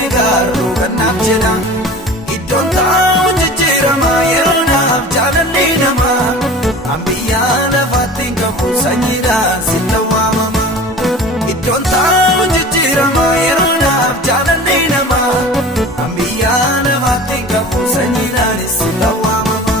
malee garuu gannaaf jedha. Iddoon taa'u jijjiirama yeroo naaf jaalalli nama. Ambiyyaa lafaatti qabu sanyiidhaan sitti waamama. Iddoon taa'u jijjiirama yeroo naaf jaalalli nama. Ambiyyaa lafaatti qabu sanyiidhaan sitti waamama.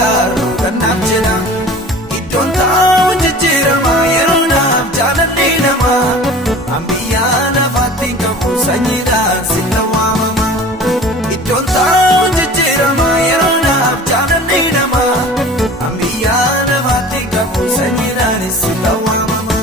Garuu gannaaf jedha. Iddoon taa'u jijjiirama yeroo naaf jaalalli nama. Ambiyyaa lafaatti qabu sanyiidhaan sitti waamama. Iddoon taa'u jijjiirama yeroo naaf jaalalli nama. Ambiyyaa lafaatti qabu sanyiidhaan sitti waamama.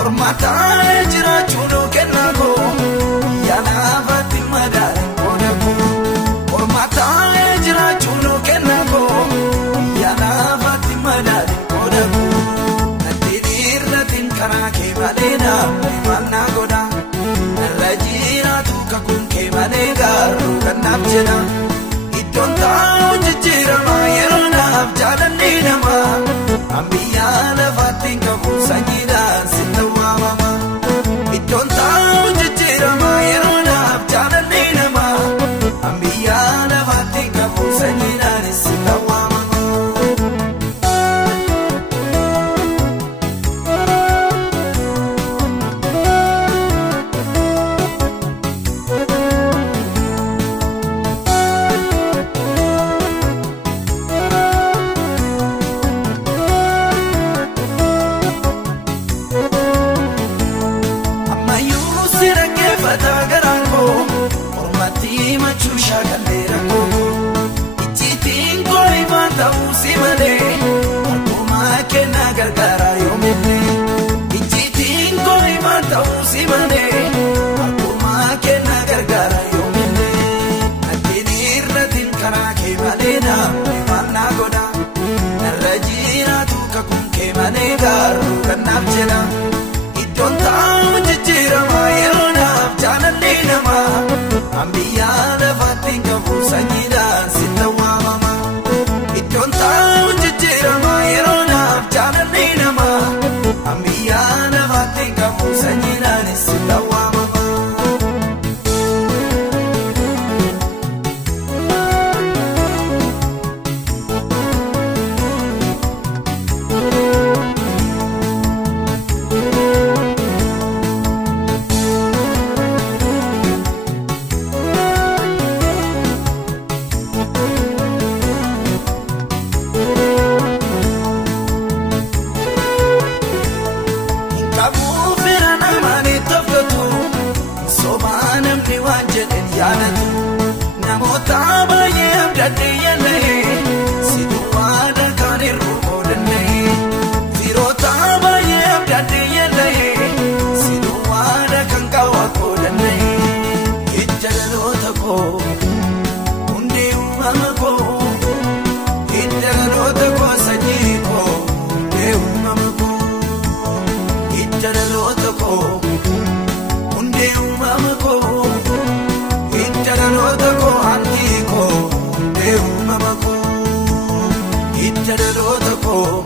Ormataa jiraachuun kennaa koo yaalaafatti madaaleen qoda koo. Ormataa jiraachuun kennaa koo yaalaafatti madaaleen qoda koo. Natti dhiirratiin karaa kee malee namni maal naa godha. Narra jiraatu kakuun kee malee garuu gannaaf jedha. Iddoon taa'u jijjiirama yeroo naaf jaalalli nama. Ambiyyaa lafaatti qabu sanyiidhaan sitti waamama. Iddoon taa'u jijjiirama yeroo naaf jaalalli nama. Ambiyyaa lafaatti qabu sanyiidhaan sitti waamama. Garuu gannaaf jedha. Iddoon taa'u jijjiirama yeroo naaf jaalalli nama. Ambiyyaa lafaatti qabu sanyiidhaan sitti waamama. Iddoon taa'u jijjiirama yeroo naaf jaalalli nama. Ambiyyaa lafaatti qabu sanyiidhaan sitti waamama. Namoota baay'ee abdaadhee yaadanii situ waada kan hir'uu danda'e. Firoota baay'ee abdaadhee yaadanii situ waada kan kaawwaa danda'e. Ija dhaloota koo hundee uumama koo. Ija dhaloota koo sanyii koo hundee uumama koo. Ija dhaloota koo hundee uumama koo. Dhaloota koo hanqii koo hundee uumama koo. Hidda dhaloota koo